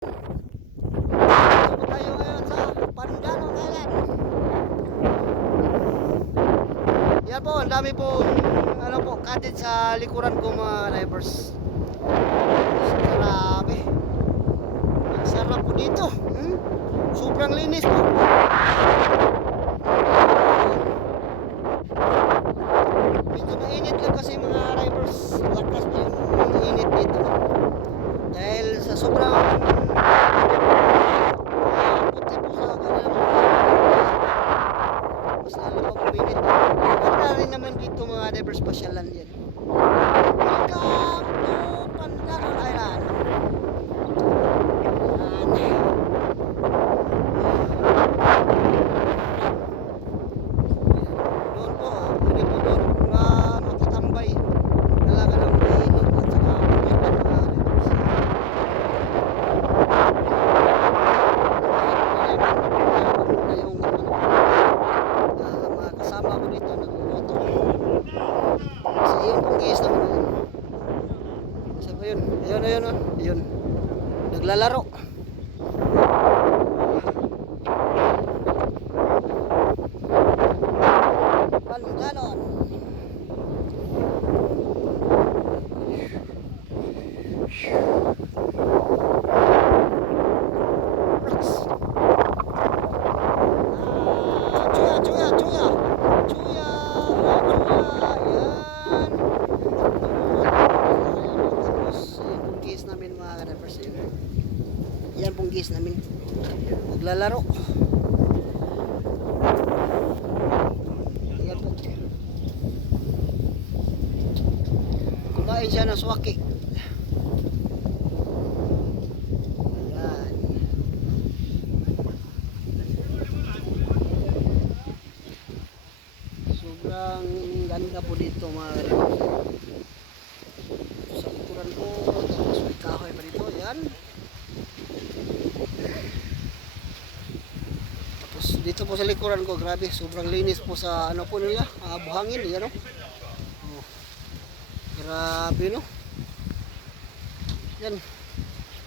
Dito tayo ngayon sa Pandanon Island. Yan po, ang dami po cottage sa likuran ko mga divers. Grabe. Ang sarap po dito. Sobrang linis po. Medyo mainit lang kasi mga divers. Lakas po yung init dito. Dahil sa sobrang puti po sa kanilang mas lalo pang uminit. Wala rin naman dito mga divers, pasyalan yan. Welcome to Pandanon Island. Doon po, pwede po doon matatambay. Talaga ng mainit at saka magandang mga divers. Mga kasama ko dito nagluluto. Sa yun pong guys naman yun. Saan ba yun? Ayun. Naglalaro. Pandanon. Rocks. Chuya. Yan. Yan pong case namin mga ka-divers. Yan pong case namin. Naglalaro. Yan po. Kumain siya ng swaki. Ayan. Sobrang ganda po dito mga ka-divers. Sa likuran ko, tapos may kahoy pa dito. Yan. Tapos dito po sa likuran ko, grabe, sobrang linis po sa ano po nila, buhangin, yan o. Oh. Grabe no. Yan.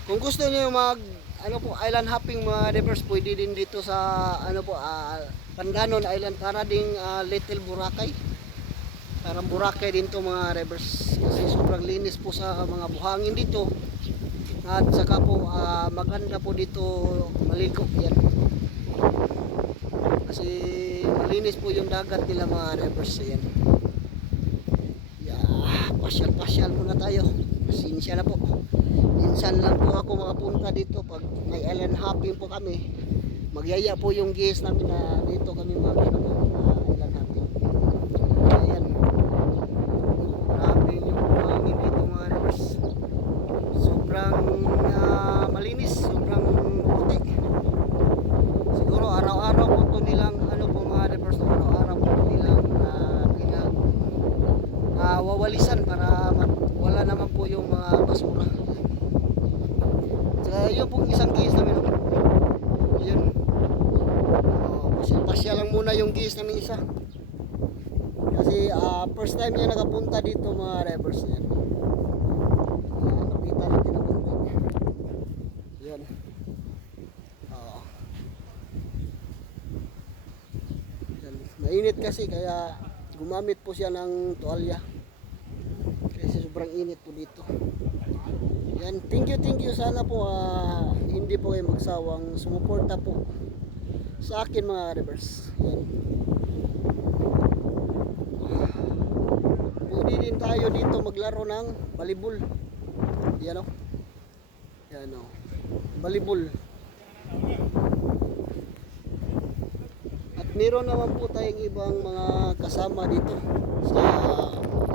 Kung gusto niyo mag island hopping mga divers, pwede din dito sa Pandanon Island, para ding Little Boracay. Parang Boracay din to mga divers, kasi sobrang linis po sa mga buhangin dito. At saka po maganda po dito maligo yan. Kasi malinis po yung dagat nila mga divers yan. Pasyal muna tayo. Pasensya na po. Minsan lang po ako makapunta dito pag may island hopping po kami. Magyaya po yung guest namin na dito kami island hopping. Ayan. Grabe yung buhangin dito mga divers. Sobrang malinis, sobrang puti. Siguro araw-araw po ito nilang mga divers, araw-araw po ito nilang wawalisan para wala naman po yung mga basura. Saka yun pong isang case namin. Yun. Pasya lang muna yung case namin isa. Kasi first time niya nakapunta dito mga divers yan. Nakita natin na punta. Yun. Mainit kasi kaya gumamit po siya ng tuwalya. Kasi sobrang init po dito. Yan, thank you sana po hindi po kayo magsawang sumuporta po sa akin mga divers. Yan. Pwede din tayo dito maglaro ng volleyball. Yan o. Yan o. Volleyball. At meron naman po tayong ibang mga kasama dito sa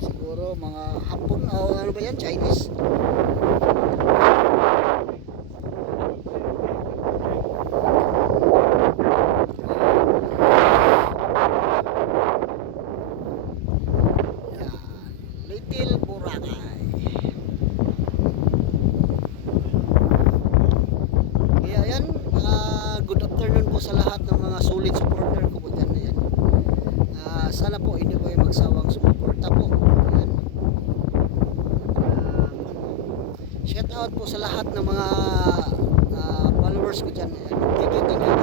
siguro mga Hapon o ano ba yan, Chinese. Little Boracay. Kaya yan, good afternoon po sa lahat ng mga solid supporter ko po dyan. Yan. Sana po hindi po kayo magsawang sumuporta po. Yan. Shout out po sa lahat ng mga Thank you, thank you.